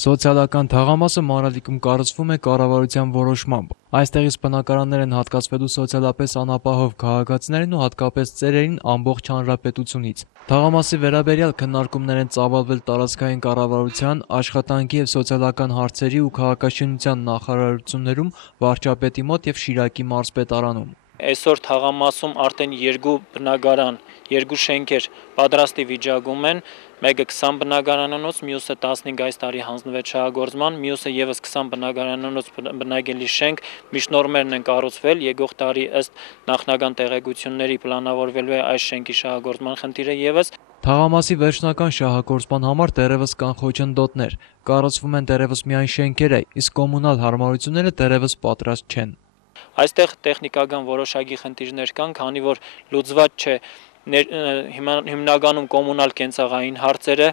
Սոցիալական թաղամասը Մանրալիկում կառուցվում է կառավարության որոշմամբ։ Այստեղից բնակարաններ են հատկացվելու սոցիալապես անապահով քաղաքացիներին ու հատկապես ծերերին ամբողջ հանրապետությունից։ Թաղամասի վերաբերյալ քննարկումներ են ծավալվել տարածքային կառավարության, աշխատանքի եւ սոցիալական հարցերի ու քաղաքաշինության նախարարություններում, վարչապետի մոտ եւ Շիրակի մարզպետարանում։ Այսօր թաղամասում արդեն 2 բնակարան, 2 շենքեր պատրաստի վիճակում են, մեկը 20 բնակարանանոց, մյուսը 15 այս տարի հանձնվեց շահագործման, մյուսը եւս 20 բնակարանանոց բնակելի շենք, միջնորմերն են կառուցվել, եկող տարի ըստ նախնական տեղեկությունների պլանավորվելու է այս շենքի շահագործման խնդիրը եւս։ Թաղամասի վերջնական շահագործման համար դեռևս կան խոչընդոտներ, կառուցվում են դեռևս միայն շենքերը, իսկ կոմունալ հարմարությունները դեռևս պատրաստ չեն։ Այստեղ տեխնիկական որոշակի խնդիրներ կան, քանի որ լուծված չէ հիմնականում կոմունալ կենցաղային հարցերը,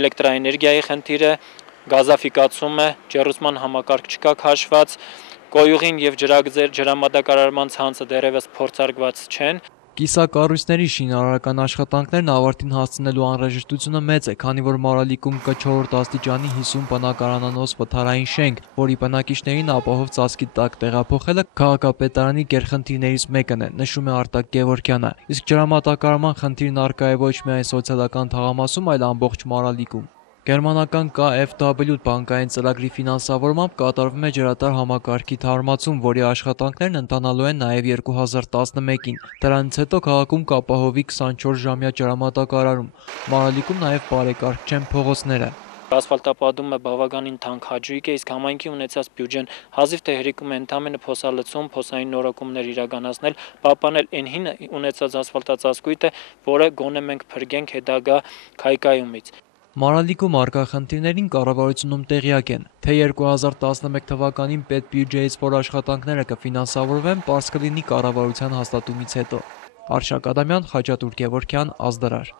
էլեկտրաէներգիայի խնդիրը, գազաֆիկացումը, ջեռուցման համակարգ չկա քաշված, կոյուղին եւ ջրամատակարարման ցանցը դեռևս փորձարկված չեն։ Կիսակառույցների շինարարական աշխատանքներն ավարտին հասցնելու անհրաժեշտությունը մեծ է, քանի որ Մանրալիկում կա 4 աստիճանի 50 բնակարանանոց վթարային շենք, որի բնակիչներին ապահով ծածկի տակ տեղափոխելը քաղաքապետարանի գերխնդիրներից մեկն է, նշում է Արտակ Գևորգյանը, իսկ ջրամատակարարման խնդիրն առկա է ոչ միայն սոցիալական թաղամասում, այլ ամբողջ Մանրալիկում։ Գերմանական KfW բանկային ծրագրի ֆինանսավորմամբ կատարվում է ջրատար համակարգի թարմացում, որի աշխատանքներն ընթանալու են նաև 2011-ին։ Դրանից հետո քաղաքում կապահովի 24-ժամյա ջրամատակարարում։ Մանրալիկում նաև բարեկարգ չեն փողոցները։ Ասֆալտապատումը բավականին թանկ հաճույք է, իսկ համայնքի ունեցած բյուջեն հազիվ թե հերիքում է ընդամենը փոսալցում, փոսային նորոգումներ իրականացնել, պահպանել այն հին ունեցած ասֆալտածածկույթը, որը գոնե մենք փրկենք հետագա քայքայումից։ Մանրալիկում առկա խնդիրներին կառավարությունում տեղյակ են, թե 2011 թվականին պետբյուջեից որ աշխատանքները կֆինանսավորվեն, պարզ կլինի կառավարության հաստատումից հետո։ Արշակ Ադամյան, Խաչատուր Գևորգյան, Ազդարար։